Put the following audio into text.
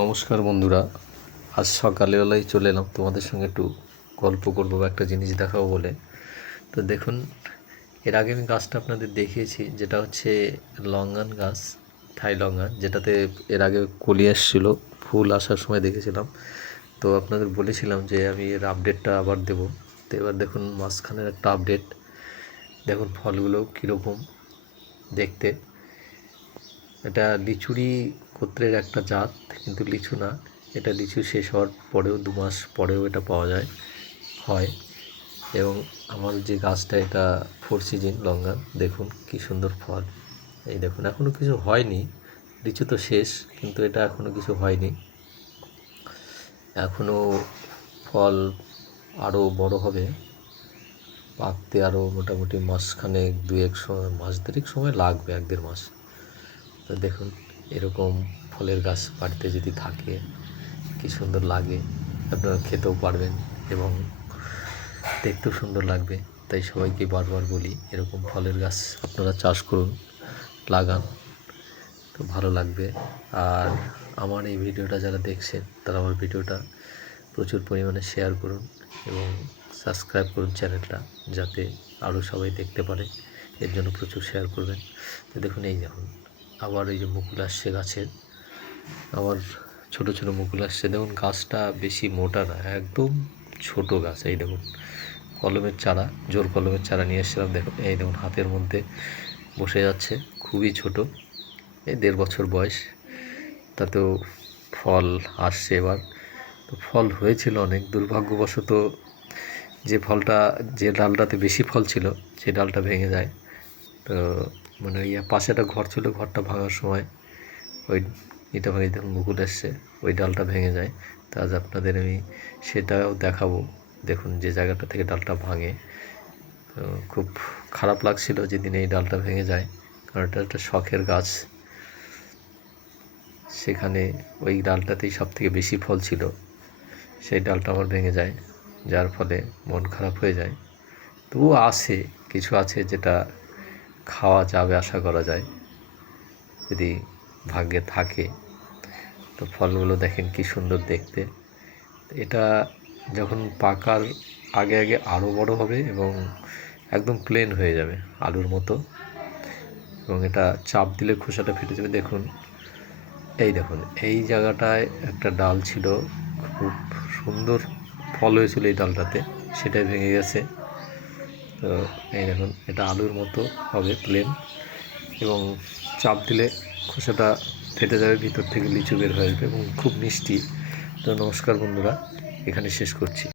নমস্কার বন্ধুরা, আজ সকালবেলায় চলে এলাম তোমাদের সঙ্গে একটু গল্প করবো বা একটা জিনিস দেখাবো বলে। তো দেখুন, এর আগে আমি গাছটা আপনাদের দেখিয়েছি, যেটা হচ্ছে লঙ্গান গাছ, থাই লঙ্গান, যেটাতে এর আগে কলি এসেছিলো, ফুল আসার সময় দেখেছিলাম। তো আপনাদের বলেছিলাম যে আমি এর আপডেটটা আবার দেবো। তো এবার দেখুন মাঝখানের একটা আপডেট, দেখুন ফলগুলো কীরকম দেখতে। এটা লিচুরই গোত্রের একটা জাত, কিন্তু লিচু না। এটা লিচু শেষ হওয়ার পরেও 2 মাস পরেও এটা পাওয়া যায় হয়। এবং আমার যে গাছটা, এটা 4 সিজন লঙ্গান, দেখুন কি সুন্দর ফল। এই দেখুন, এখনও কিছু হয়নি, লিচু তো শেষ, কিন্তু এটা এখনও কিছু হয়নি, এখনও ফল আরও বড় হবে, পাকতে আরও মোটামুটি মাসখানেক 2-1 সময়, মাস দেড়েক সময় লাগবে, 1-1.5 মাস। তো দেখুন, এরকম ফলের গাছ বাড়িতে যদি থাকে কি সুন্দর লাগে, আপনারা খেতেও পারবেন এবং দেখতেও সুন্দর লাগবে। তাই সবাইকে বারবার বলি, এরকম ফলের গাছ আপনারা চাষ করুন, লাগান, তো ভালো লাগবে। আর আমার এই ভিডিওটা যারা দেখছেন, তারা আমার ভিডিওটা প্রচুর পরিমাণে শেয়ার করুন এবং সাবস্ক্রাইব করুন চ্যানেলটা, যাতে আরও সবাই দেখতে পারে। এর জন্য প্রচুর শেয়ার করবেন। তো দেখুন, এই দেখুন আবার এই যে মুকুল আসছে গাছের, আবার ছোট ছোট মুকুল আসছে। দেখুন গাছটা বেশি মোটা না, একদম ছোট গাছ। এই দেখুন কলমের চারা, জোর কলমের চারা নিয়ে এসেছিলাম। দেখুন, এই দেখুন হাতের মধ্যে বসে যাচ্ছে, খুবই ছোট, এই 1.5 বছর বয়স, তাতেও ফল আসছে এবার। তো ফল হয়েছিল অনেক, দুর্ভাগ্যবশত যে ডালটাতে বেশি ফল ছিল, সেই ডালটা ভেঙে যায়। তো মানে পাশে একটা ঘর ছিল, ঘরটা ভাঙার সময় ওই এটা ভেঙে, দেখুন মুকুল এসছে, ওই ডালটা ভেঙে যায়। তো আজ আপনাদের আমি সেটাও দেখাবো। দেখুন যে জায়গাটা থেকে ডালটা ভাঙে, তো খুব খারাপ লাগছিল যেদিন এই ডালটা ভেঙে যায়, কারণ এটা একটা শখের গাছ। সেখানে ওই ডালটাতেই সব থেকে বেশি ফল ছিল, সেই ডালটা আমার ভেঙে যায়, যার ফলে মন খারাপ হয়ে যায়। তবুও আছে, কিছু আছে যেটা খাওয়া যাবে, আশা করা যায় যদি ভাগ্যে থাকে। তো ফলগুলো দেখেন কি সুন্দর দেখতে। এটা যখন পাকার আগে আগে আরও বড় হবে এবং একদম প্লেন হয়ে যাবে আলুর মতো, এবং এটা চাপ দিলে খোসাটা ফেটে যাবে। দেখুন, এই দেখুন এই জায়গাটায় একটা ডাল ছিল, খুব সুন্দর ফল হয়েছিল এই ডালটাতে, সেটাই ভেঙে গেছে। তো এই দেখুন, এটা আলুর মতো হবে, প্লেন, এবং চাপ দিলে খোসাটা ফেটে যাবে, ভিতর থেকে লিচু বের হয়ে আসবে এবং খুব মিষ্টি। তো নমস্কার বন্ধুরা, এখানে শেষ করছি।